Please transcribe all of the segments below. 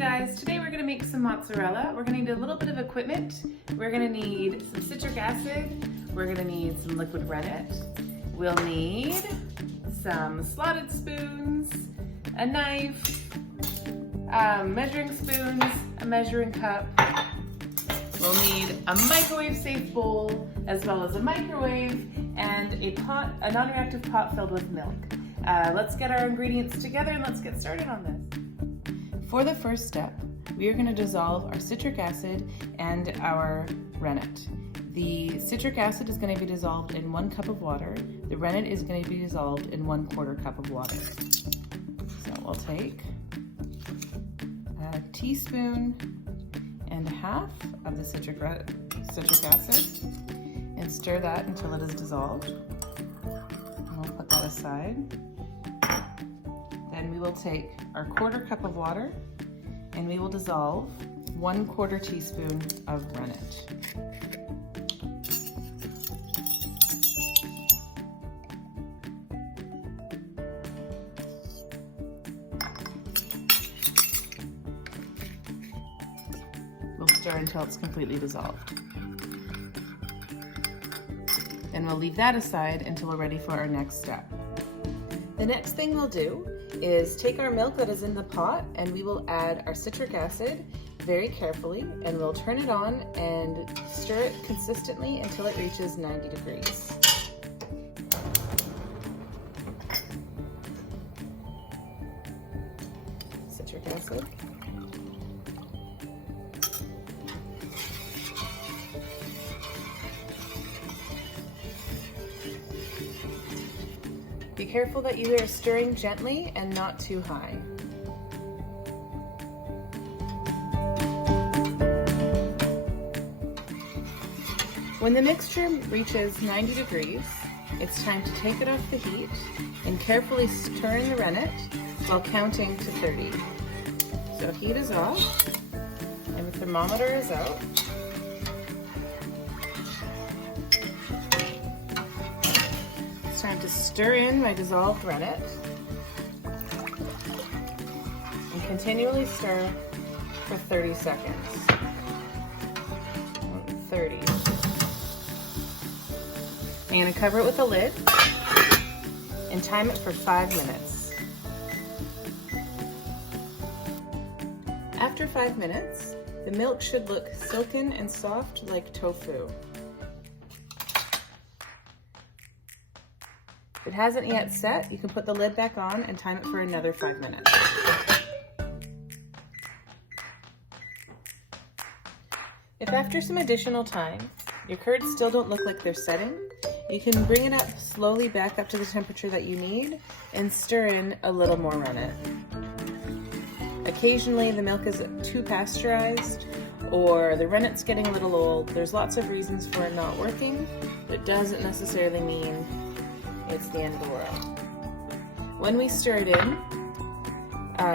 guys, today we're going to make some mozzarella. We're going to need a little bit of equipment. We're going to need some citric acid. We're going to need some liquid rennet. We'll need some slotted spoons, a knife, measuring spoons, a measuring cup. We'll need a microwave-safe bowl, as well as a microwave and a non-reactive pot filled with milk. Let's get our ingredients together and let's get started on this. For the first step, we are going to dissolve our citric acid and our rennet. The citric acid is going to be dissolved in 1 cup of water. The rennet is going to be dissolved in 1/4 cup of water. So we'll take a teaspoon and a half of the citric acid and stir that until it is dissolved. And we'll put that aside. Then we will take our 1/4 cup of water and we will dissolve 1/4 teaspoon of rennet. We'll stir until it's completely dissolved. Then we'll leave that aside until we're ready for our next step. The next thing we'll do is take our milk that is in the pot and we will add our citric acid very carefully, and we'll turn it on and stir it consistently until it reaches 90 degrees. Citric acid. Be careful that you are stirring gently and not too high. When the mixture reaches 90 degrees, it's time to take it off the heat and carefully stir in the rennet while counting to 30. So heat is off and the thermometer is out. It's time to stir in my dissolved rennet and continually stir for 30 seconds. 30. I'm going to cover it with a lid and time it for 5 minutes. After 5 minutes, the milk should look silken and soft like tofu. If it hasn't yet set, you can put the lid back on and time it for another 5 minutes. If after some additional time, your curds still don't look like they're setting, you can bring it up slowly back up to the temperature that you need and stir in a little more rennet. Occasionally the milk is too pasteurized or the rennet's getting a little old. There's lots of reasons for it not working, but it doesn't necessarily mean it's the end of the world. When we stir it in,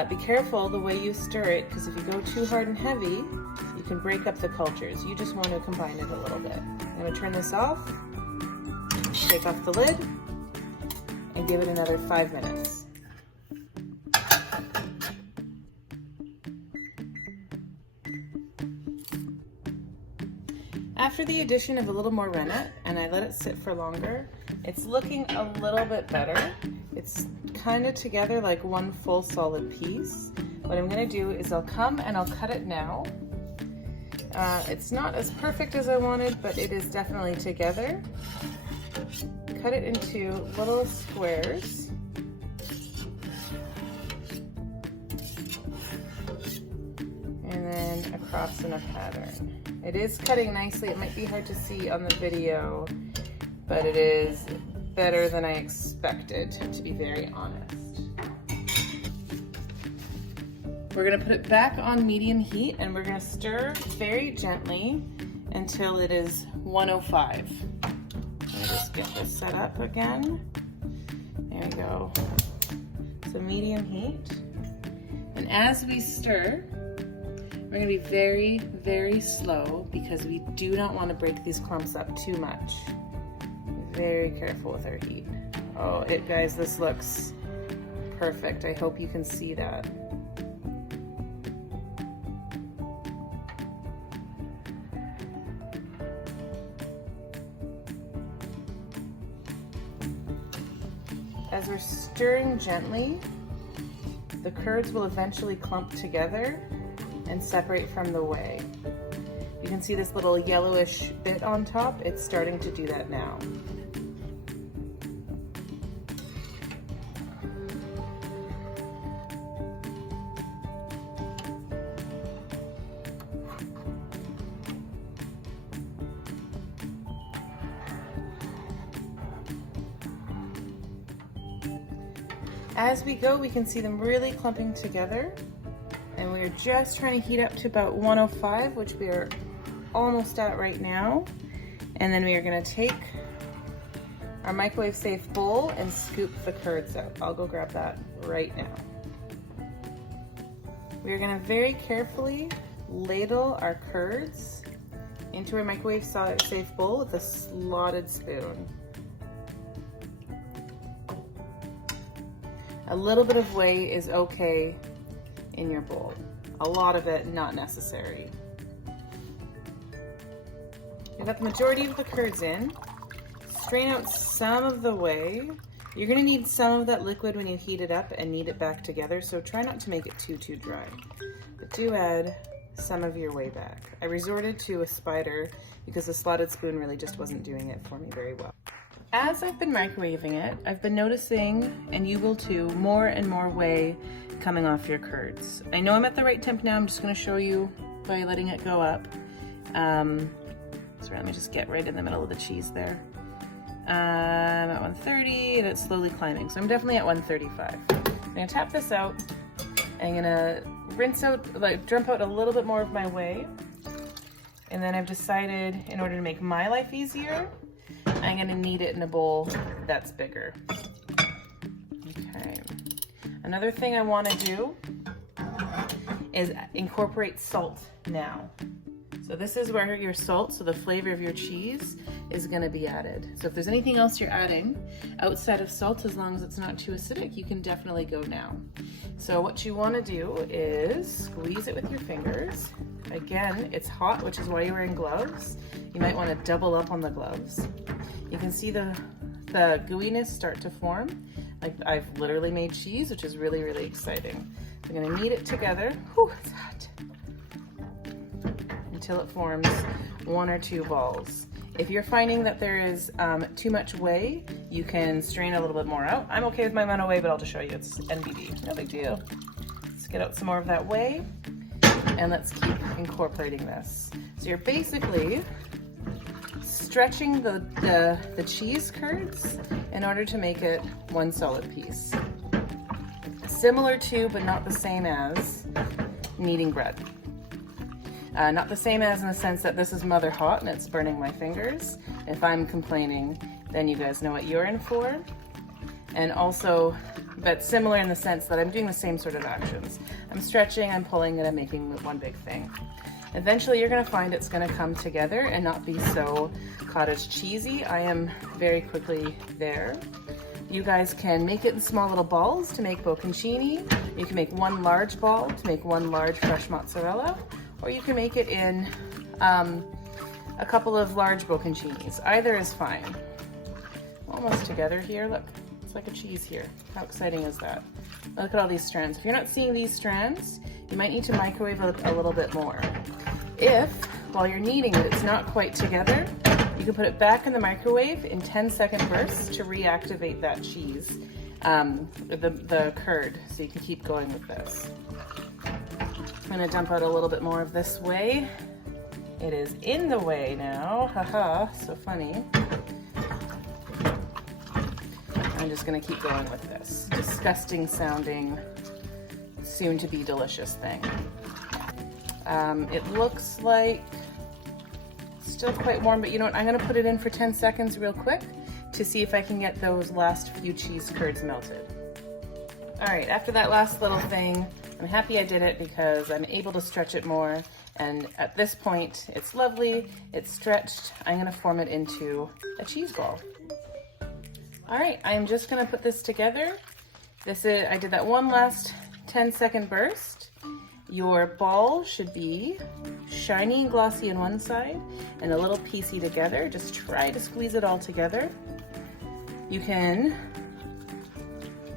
be careful the way you stir it, because if you go too hard and heavy, you can break up the cultures. You just want to combine it a little bit. I'm going to turn this off, take off the lid, and give it another 5 minutes. After the addition of a little more rennet, and I let it sit for longer, it's looking a little bit better. It's kind of together like one full solid piece. What I'm going to do is I'll come and I'll cut it now. It's not as perfect as I wanted, but it is definitely together. Cut it into little squares. And then across in a pattern. It is cutting nicely. It might be hard to see on the video, but it is better than I expected, to be very honest. We're gonna put it back on medium heat and we're gonna stir very gently until it is 105. Let me just get this set up again. There we go. So medium heat. And as we stir, we're gonna be very, very slow because we do not want to break these clumps up too much. Very careful with our heat. Oh, guys, this looks perfect. I hope you can see that. As we're stirring gently, the curds will eventually clump together and separate from the whey. You can see this little yellowish bit on top. It's starting to do that now. As we go, we can see them really clumping together, and we're just trying to heat up to about 105, which we are almost at right now. And then we are gonna take our microwave safe bowl and scoop the curds out. I'll go grab that right now. We are gonna very carefully ladle our curds into our microwave safe bowl with a slotted spoon. A little bit of whey is okay in your bowl. A lot of it, not necessary. We've got the majority of the curds in. Strain out some of the whey. You're gonna need some of that liquid when you heat it up and knead it back together, so try not to make it too dry. But do add some of your whey back. I resorted to a spider because the slotted spoon really just wasn't doing it for me very well. As I've been microwaving it, I've been noticing, and you will too, more and more whey coming off your curds. I know I'm at the right temp now. I'm just gonna show you by letting it go up. Sorry, let me just get right in the middle of the cheese there. I'm at 130 and it's slowly climbing. So I'm definitely at 135. I'm gonna tap this out. I'm gonna rinse out, dump out a little bit more of my whey. And then I've decided, in order to make my life easier, I'm gonna knead it in a bowl that's bigger. Okay. Another thing I wanna do is incorporate salt now. So this is where your salt, so the flavor of your cheese, is gonna be added. So if there's anything else you're adding outside of salt, as long as it's not too acidic, you can definitely go now. So what you wanna do is squeeze it with your fingers. Again, it's hot, which is why you're wearing gloves. You might wanna double up on the gloves. You can see the gooiness start to form. Like I've literally made cheese, which is really, really exciting. I'm gonna knead it together. Whew, it's hot. Until it forms 1 or 2 balls. If you're finding that there is too much whey, you can strain a little bit more out. I'm okay with my amount of whey, but I'll just show you it's NBD, no big deal. Let's get out some more of that whey, and let's keep incorporating this. So you're basically stretching the cheese curds in order to make it one solid piece. Similar to, but not the same as, kneading bread. Not the same as in the sense that this is mother hot and it's burning my fingers. If I'm complaining, then you guys know what you're in for. And also, but similar in the sense that I'm doing the same sort of actions. I'm stretching, I'm pulling, and I'm making one big thing. Eventually you're gonna find it's gonna come together and not be so cottage cheesy. I am very quickly there. You guys can make it in small little balls to make bocconcini. You can make one large ball to make one large fresh mozzarella, or you can make it in a couple of large bocconcinis. Either is fine. Almost together here, look. It's like a cheese here. How exciting is that? Look at all these strands. If you're not seeing these strands, you might need to microwave a little bit more. If, while you're kneading it, it's not quite together, you can put it back in the microwave in 10-second bursts to reactivate that cheese, the curd, so you can keep going with this. I'm gonna dump out a little bit more of this whey. It is in the whey now, haha, so funny. I'm just gonna keep going with this disgusting sounding, soon to be delicious thing. It looks like it's still quite warm, but you know what, I'm gonna put it in for 10 seconds real quick to see if I can get those last few cheese curds melted. All right, after that last little thing, I'm happy I did it because I'm able to stretch it more, and at this point it's lovely, it's stretched. I'm gonna form it into a cheese ball. All right, I'm just gonna put this together. I did that one last 10-second burst. Your ball should be shiny and glossy on one side and a little piecey together. Just try to squeeze it all together. You can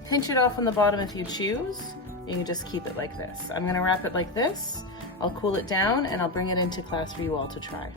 pinch it off on the bottom if you choose. You can just keep it like this. I'm gonna wrap it like this. I'll cool it down and I'll bring it into class for you all to try.